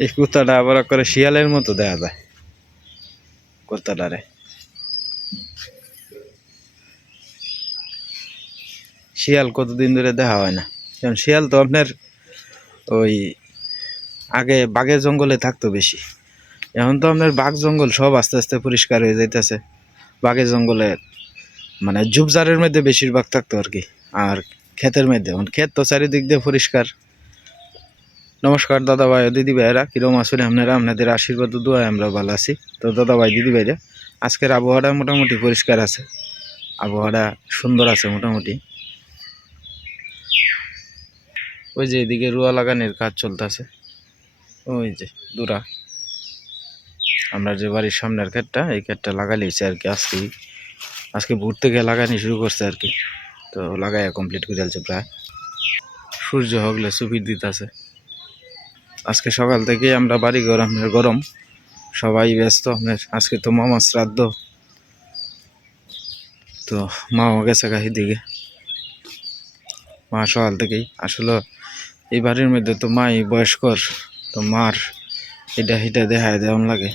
এই কুত্তাটা আবার করে শিয়ালের মতো দেখা যায়। কুত্তাটারে। শিয়াল কতদিন ধরে দেখা হয় না। কারণ শিয়াল তো আপনার ওই আগে বাঘের জঙ্গলে থাকতো বেশি। এখন তো আপনার বাঘ জঙ্গল সব আস্তে আস্তে পরিষ্কার হয়ে যাইতেছে। বাঘের জঙ্গলে মানে ঝুপঝাড়ের মধ্যে বেশিরভাগ থাকতো আর কি। আর ক্ষেতের মধ্যে। ক্ষেত তো চারিদিক দিয়ে পরিষ্কার। নমস্কার দাদা ভাই, দিদি ভাইরা, কিরম আসলে আপনারা? আপনাদের আশীর্বাদ ও দোয়ায় আমরা ভালো আছি। তো দাদা ভাই, দিদি ভাইরা, আজকের আবহাওয়াটা মোটামুটি পরিষ্কার আছে। আবহাওয়াটা সুন্দর আছে মোটামুটি। ওই যে এদিকে রুয়া লাগানোর কাজ চলতেছে। ওই যে দূরা। আমরা যে বাড়ির সামনের ক্ষেতটা, এই ক্ষেতটা লাগালিয়েছি আর কি আজকে। আজকে ভোর থেকে লাগানি শুরু করছে আর কি। তো লাগাইয়া কমপ্লিট করে ফেলছে প্রায়। সূর্য হগলে সুপির দিতেছে আজকে সকাল থেকে আমরা বাড়ি গরমের গরম। সবাই ব্যস্ত আপনার আজকে তো মামা শ্রাদ্ধ। তো মাও গেছে গাহি দিকে মা সকাল থেকেই। আসলে এই বাড়ির মধ্যে তো মাই বয়স্কর, তো মার এটা হিটা দেখায় দেওয়ান লাগে।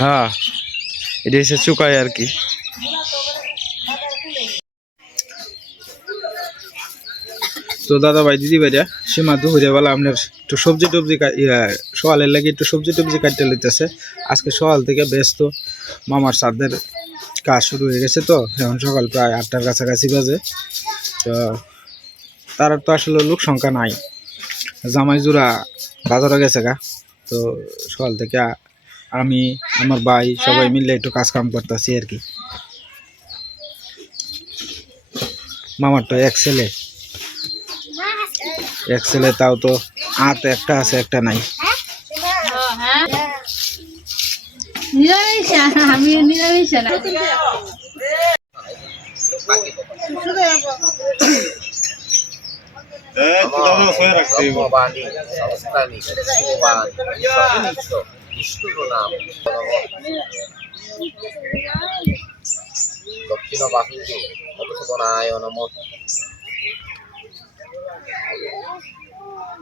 হ্যাঁ এটা এসে চুকায় আর কি। তো দাদা ভাই, দিদি ভাইরা, সীমা দুপুরে বেলা আপনার একটু সবজি টবজি সকালের লাগে একটু সবজি টবজি কাটতে লইতেছে। আজকে সকাল থেকে ব্যস্ত মামার সাদের কাজ শুরু হয়ে গেছে তো, এখন সকাল প্রায় আটটার কাছাকাছি বাজে। তো তার তো আসলে লোক সংখ্যা নাই। জামাই জোড়া বাজারে গেছে গা। তো সকাল থেকে আমি, আমার ভাই সবাই মিলে একটু কাজ কাম করতেছি আর কি। মামার তো এক ছেলে। এক ছেলে তাও তো হাত একটা আছে একটা নাই নিরামিষ আমি নিরামিষ না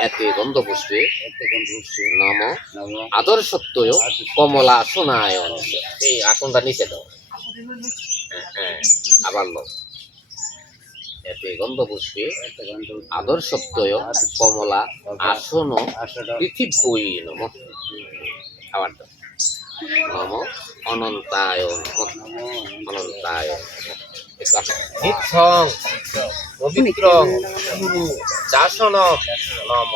এতে গন্ধপুষ্পে নাম আদর্শত্বয় কমলা সোনায়ন। এই আসনটা নিচে দাও। হ্যাঁ, আবার লো এতে গন্ধপুষ্পে আদর্শত্বয় কমলা আসন পৃথিবী নম। আবার দাও। নম অনন্তায় নম। অনন্তায় নিত্যং পবিত্রং গুরু দাসন নম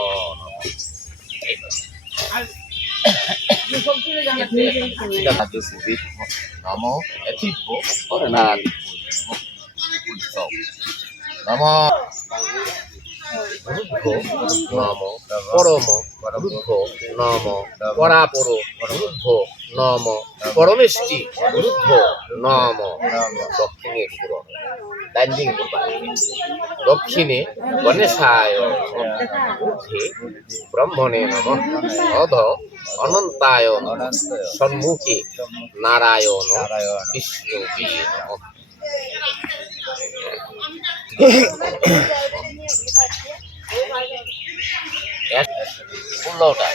নম নম নম পরম রুদ্ধ নম পরাপর রুদ্ধ নম পরমেষ্টি, রুদ্ধ নম দক্ষিণে পুরো ডাইনিং দক্ষিণে গণেশায় ঊর্ধ্বে ব্রহ্মণে নম। অধ অনন্তায় সম্মুখে নারায়ণ বিষ্ণু নম। ষোলোটা।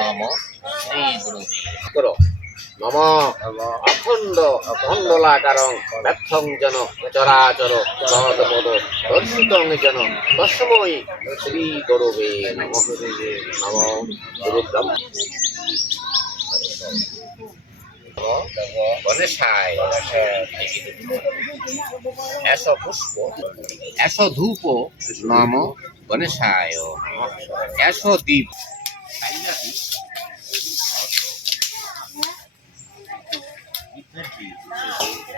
নম। শ্রী গুরুদেব। করো নম অখণ্ড মণ্ডলাকারং ব্যর্থং জন চরাচর সহতপদ দর্শিতং জন তস্মৈ শ্রী গুরুবে নম নম গুরু ব্রহ্ম গণেশায় এস পুষ্প এস ধূপ নম গণেশায় এস দীপ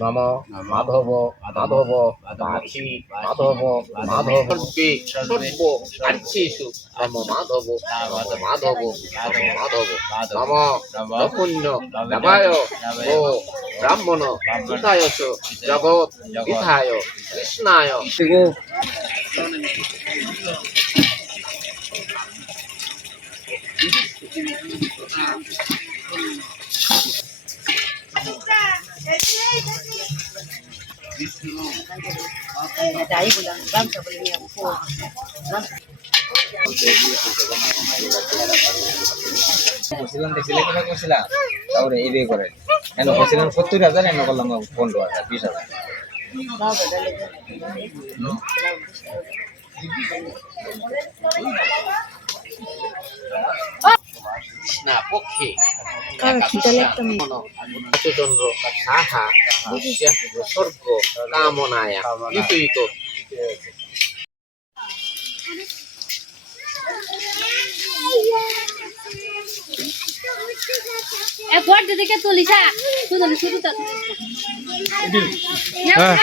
নম মাধব মাধব মাছি মাধব মাধব। সর্বে কার্যেষু নম মাধব মাধব মাধব। নম। নপুণ্য নবায় ও ব্রাহ্মণ হিতায় জগৎ হিতায় কৃষ্ণায়। বলছিলাম দেখছিলে কিনা করছিলাম তারপরে এই বিয়ে করে। এনে বলছিলাম সত্তর হাজার এনে করলাম বিশ হাজার। কৃষ্ণা পক্ষে। চন্দ্র সাহা স্বর্গ কামনায়া বিপরীত এ ফটো তুলিসা শুধু শুধু তো হ্যাঁ।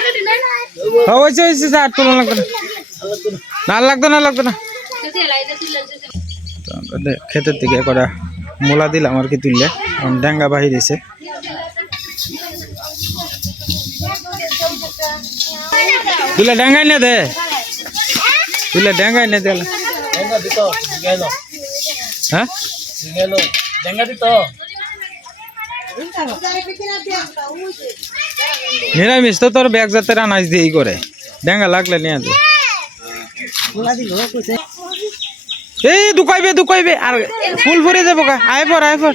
হয়েছে হয়েছে স্যার তুলনা লাগবে না। না। লাগতো না লাগতো না দে- ক্ষেতের দিকে করা মূলা দিলাম আর কি তুললে। ডেঙ্গা বাহির হয়েছে তুলে ডেঙ্গাই নে দে। তুলে ডেঙ্গাই নে দিলে হ্যাঁ? নিরামিষ তো তোর ব্যাগ যাতে আনাজ দিয়েই করে। ডেঙ্গা লাগলে নিয়ে দে। এই দুকাইবে দুকাইবে আর ফুল ভরে যাব কা আয় পর আয় পর।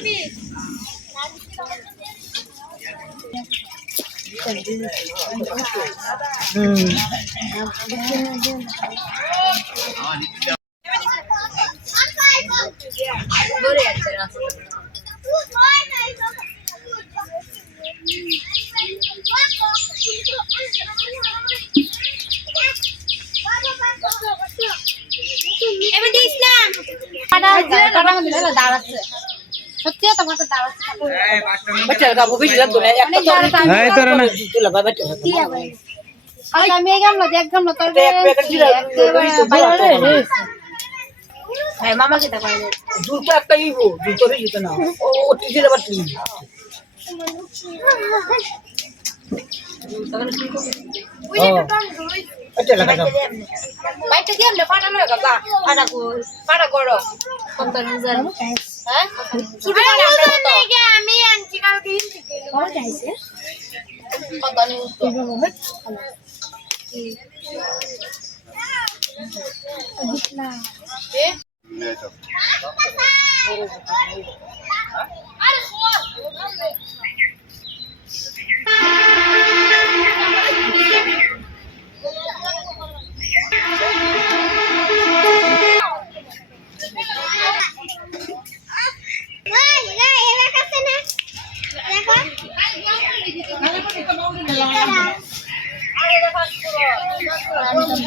এমনি দিস না। আমি এই গামলা দেখ গামলা তোর মামা কি দেখা দুটো একটা ইবো দুটো যেত না ও ও টিকে কথা আমি আনছি কালকে হিন্দি কত? চাইছে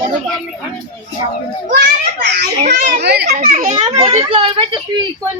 কত নিউজ তো তুই কোন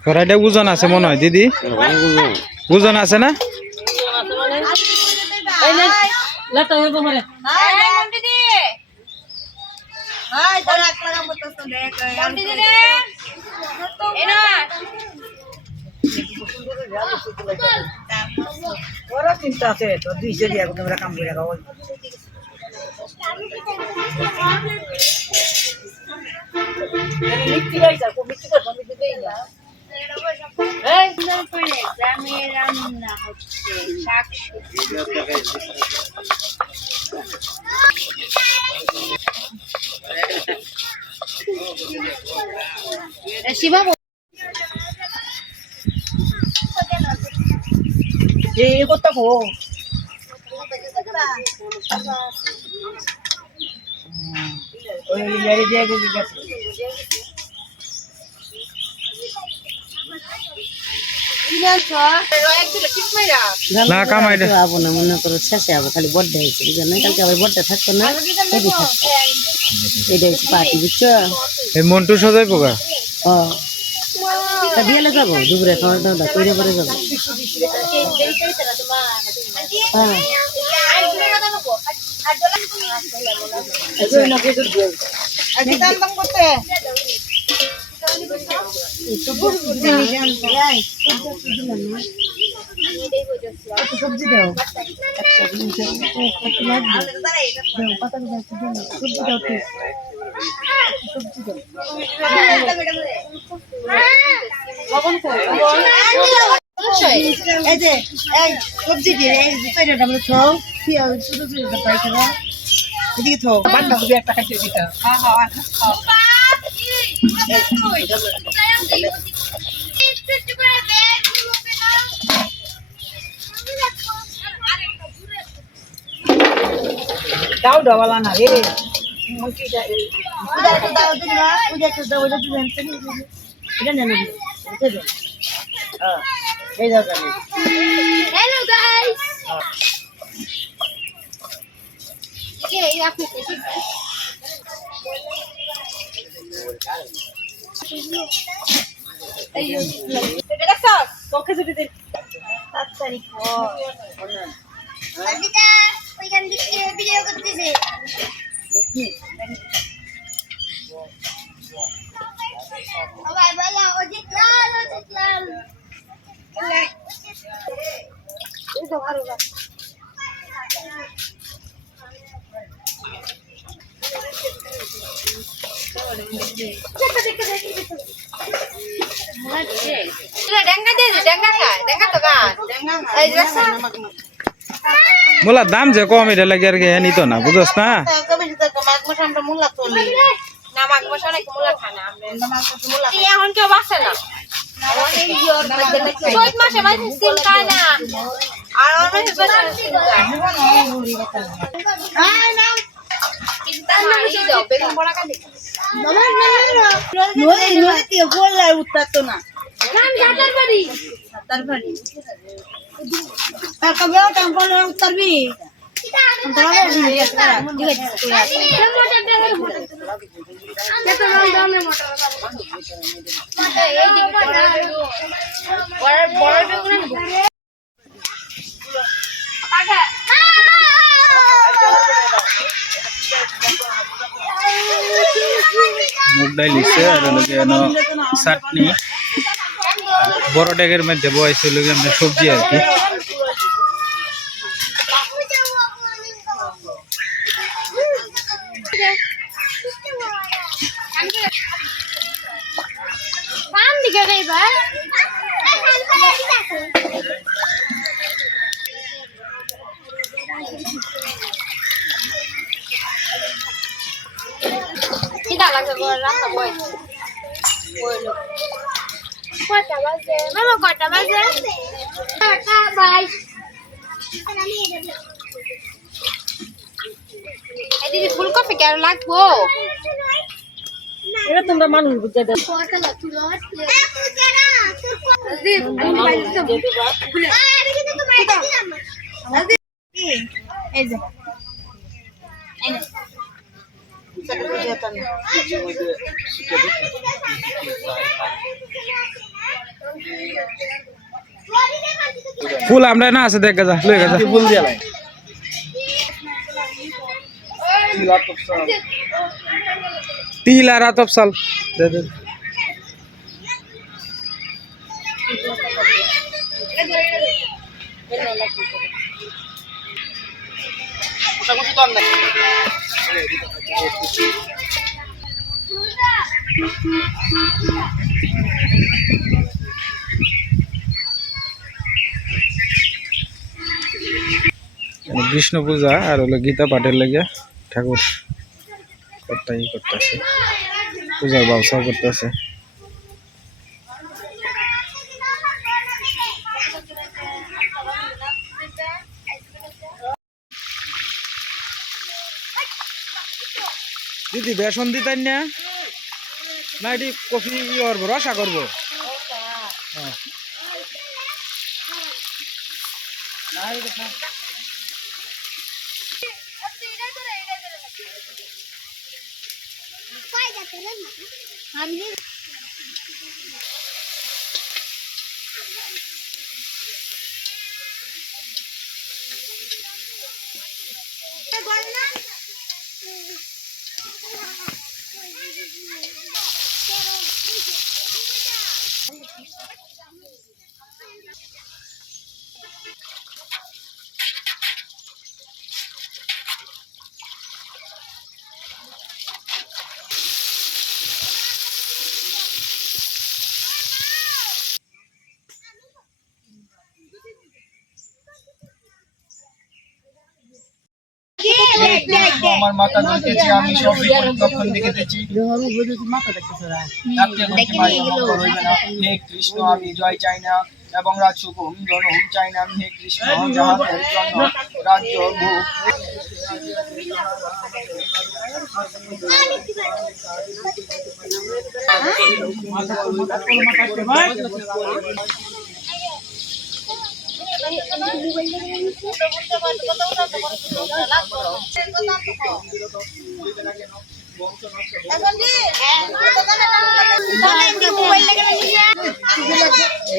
পারে কড়াইটা ওজন আছে মনে হয় দিদি ওজন আছে না মানে চিন্তা আছে তো দুইশো দিয়া তোমরা কাম করে রাখো মিষ্টি গাইছা মিষ্টি করছ মিষ্টি দেই এই গ্রামের রান্না হচ্ছে শাক শিবা এই কথা কো ওই ইয়ারে দিয়ে গেছে গেছে না কামাইটা আবো না মনে করো শেষে আবো খালি বড্ডা হয়েছে বুঝছ না কালকে আবার বড্ডা থাকতো না। হেভি থাকতো এটা হচ্ছে পার্টি বুঝছ? এই মন্টু সজাই পোকা ও। তা বিয়েলে যাব? দুপুরে খাওয়া দাওয়া কইরে পরে যাব। হ্যাঁ। সবজি দাও এই যে, এই সবজি দিয়ে এই তৈরিটা আমরা থো পিঁয়াজ ছোট ছোট পাইছিলাম এদিকে থো বান্ধব একটা খাইতে দিতা দাও। ডাওয়ালা দাও দিদি না পূজা একটু দাও সবাই বলো ও জিতলাম ও জিতলাম এই তো ভালো ডেঙ্গা দিয়ে ডেঙ্গা মোলা দাম যে কম এটা লাগে আর কি নিত না বুঝছ না আর নদীতে বললাই উত্তাতো না। জাতার বাড়ি উত্তরবি? বড় মুগ ডাইল দিছে আর লগে এনো চাটনি। বড় ডেগের মধ্যে বয়স হলো গিয়ে সবজি আর কি কাম দিকে রে ভাই Lagi bola tak boy. Bola. কয়টা বাজে মামা কয়টা বাজে কয়টা বাই এদিকে ফুলকপি কি আর লাগবো এটা তোমরা মানুষ বুঝে যে ফুল আমরা না আছে দেখ গা লয়ে গা ফুল দিয়া লাই তিল আর আতপ সাল দে দে। মোটামুটি তো আর নাই কৃষ্ণ পূজা আর হলো গীতা পাঠের লেগে ঠাকুর করতে করতেছে পূজার ব্যবসা করতেছে। দিদি বেসন দিতেন না না এটি কফি করব রসা করব। হ্যাঁ। আমার মাথা ধরতেছে আমি সব বিপরীত লক্ষণ দেখেতেছি। হে কৃষ্ণ আমি জয় চাই না এবং রাজসুখ হুম জন হুম চাই না আমি হে কৃষ্ণ যাহাদের জন্য রাজ্য ভোগ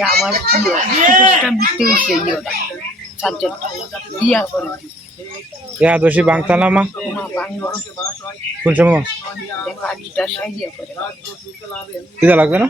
আমার ইয়েটা বিয়া করে ইয়া দোষী বাংতালামা মা? কোন সময়? কিদা লাগবে না?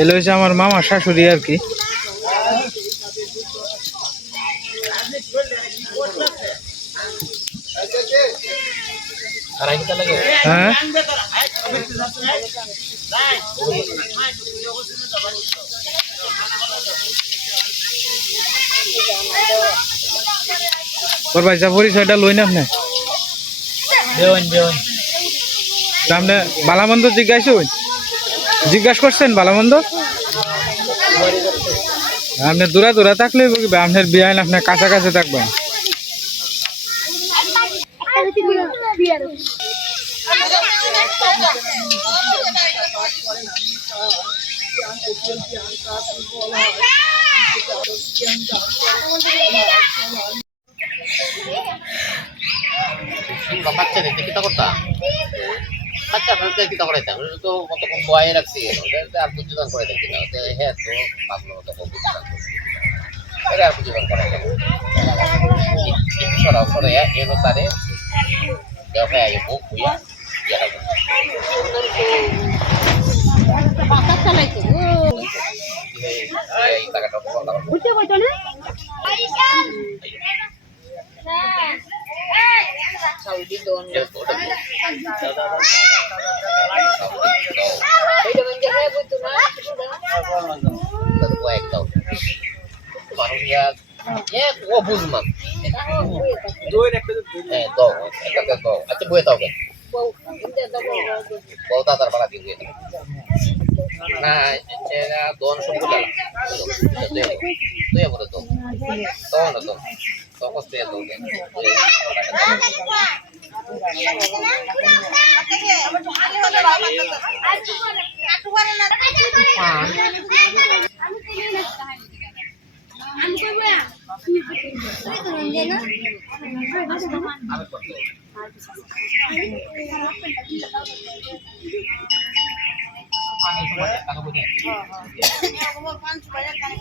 এলো হচ্ছে আমার মামা শাশুড়ি আর কি। হ্যাঁ? পরিচয়টা লই না আপনি। আপনি বালামন্দ জিজ্ঞাসা জিজ্ঞাসা করছেন বালামন্দ? আপনি দূরা দূরা থাকলে বুঝবে, আপনার বিয়ে আপনার কাছাকাছি থাকবেন। বাচ্চাদের কিতা করতাম বাচ্চা ফেলতে কিতা করাইতাম? ওটা তো কতক্ষণ বয়ে রাখছি। আর বুঝুদান করে দেখি না। হ্যাঁ তো ভাবলো তো বুঝুদান এটা আর বুঝুদান করাইতাম। সরা সরা এনো তারে দেখে বুক হইয়া ইয়া এই টাকাটা বললাম উঠে বইতো না সাউদি দোন ওটা এইটা মানে হে বইতো না তাদের কয়েক দাও মানুষ ইয়া এ ও বুঝমান হ্যাঁ দাও একটা দাও আচ্ছা বয়ে দাও কেন বউ ইন্দে দাও বউ দাদার পাড়া দিয়ে বয়ে দাও না এটা দোন সব বলে তুই বলে তো তো না তো তো কষ্ট এত আমি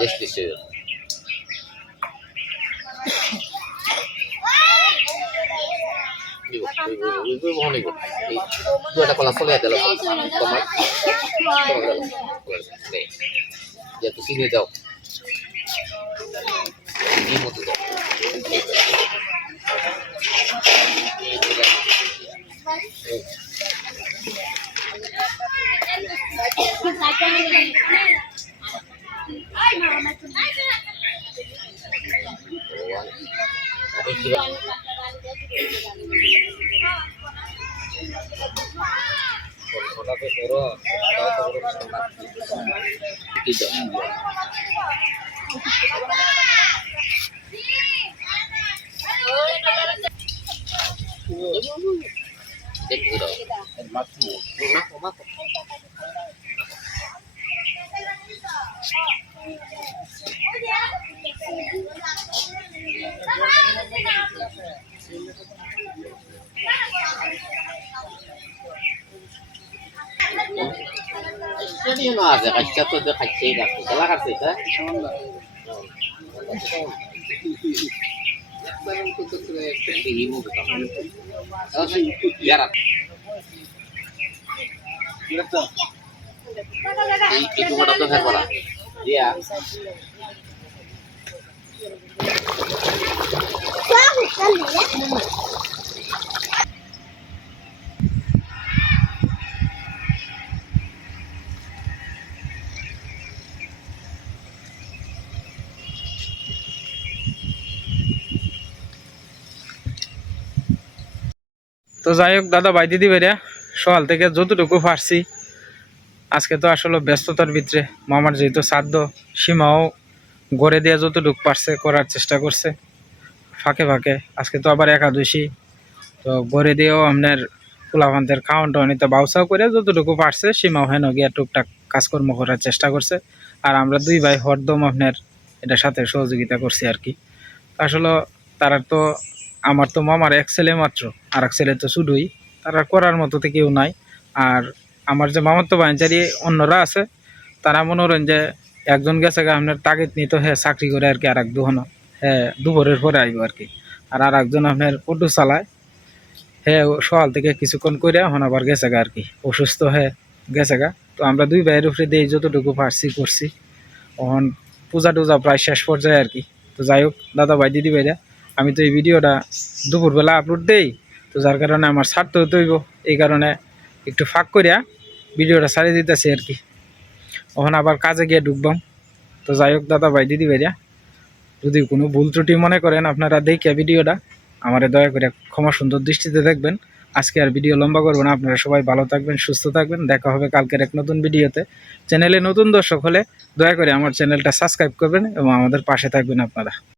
Yes, yes, yes. Ibu, ibu, ibu mohon ibu. Ibu ada kolam Jadi no ada kasih tuh dia kasih dah. Salah kan sih তো যাই হোক, দাদা ভাই, দিদি ভাইরা, সকাল থেকে যতটুকু পারছি, আজকে তো আসলে ব্যস্ততার ভিতরে, মামার যেহেতু সাধ্য, সীমাও গড়ে দিয়ে যতটুকু পারছে করার চেষ্টা করছে। ফাঁকে ফাঁকে, আজকে তো আবার একাদশী, তো গড়ে দিয়েও আপনার ফুলাভান্তের খাওয়ান টাওয়ানিতে বাউসাও করে যতটুকু পারছে, সীমাও হেন গিয়া টুকটাক কাজকর্ম করার চেষ্টা করছে। আর আমরা দুই ভাই হরদম আপনার এটার সাথে সহযোগিতা করছি আর কি। আসলে তারা তো আমার তো মামার এক ছেলে মাত্র আর এক ছেলে তো শুধুই, তারা করার মতো তো কেউ নাই। আর আমার যে মামার তো বাঞ্চারি অন্যরা আছে, তারা মনে করেন যে একজন গেছে আপনার তাগিদ নিত হ্যাঁ চাকরি করে আর কি আর এক দুহন হ্যাঁ দুপুরের পরে আইব আর কি। আর আর একজন আপনার অটো চালায় হ্যাঁ সকাল থেকে কিছুক্ষণ করে এখন আবার গেছে গা আর কি, অসুস্থ হয়ে গেছে গা। তো আমরা দুই ভাইয়ের উপরে দিয়ে যতটুকু পারছি করছি। এখন পূজা টুজা প্রায় শেষ পর্যায়ে আর কি। তো যাই হোক, দাদা ভাই, দিদি ভাইরা আমি তো এই ভিডিওটা দুপুরবেলা আপলোড দেই, তো যার কারণে আমার ছাড়তে হতে হইব। এই কারণে একটু ফাঁক করিয়া ভিডিওটা ছাড়িয়ে দিতেছি আর কি। ওখানে আবার কাজে গিয়ে ঢুকবাম। তো যাই হোক দাদা ভাই দিদি ভাইরা যদি কোনো ভুল ত্রুটি মনে করেন, আপনারা দেখে ভিডিওটা আমারে দয়া করে ক্ষমা সুন্দর দৃষ্টিতে দেখবেন। আজকে আর ভিডিও লম্বা করব না। আপনারা সবাই ভালো থাকবেন, সুস্থ থাকবেন। দেখা হবে কালকের এক নতুন ভিডিওতে। চ্যানেলে নতুন দর্শক হলে দয়া করে আমার চ্যানেলটা সাবস্ক্রাইব করবেন এবং আমাদের পাশে থাকবেন আপনারা।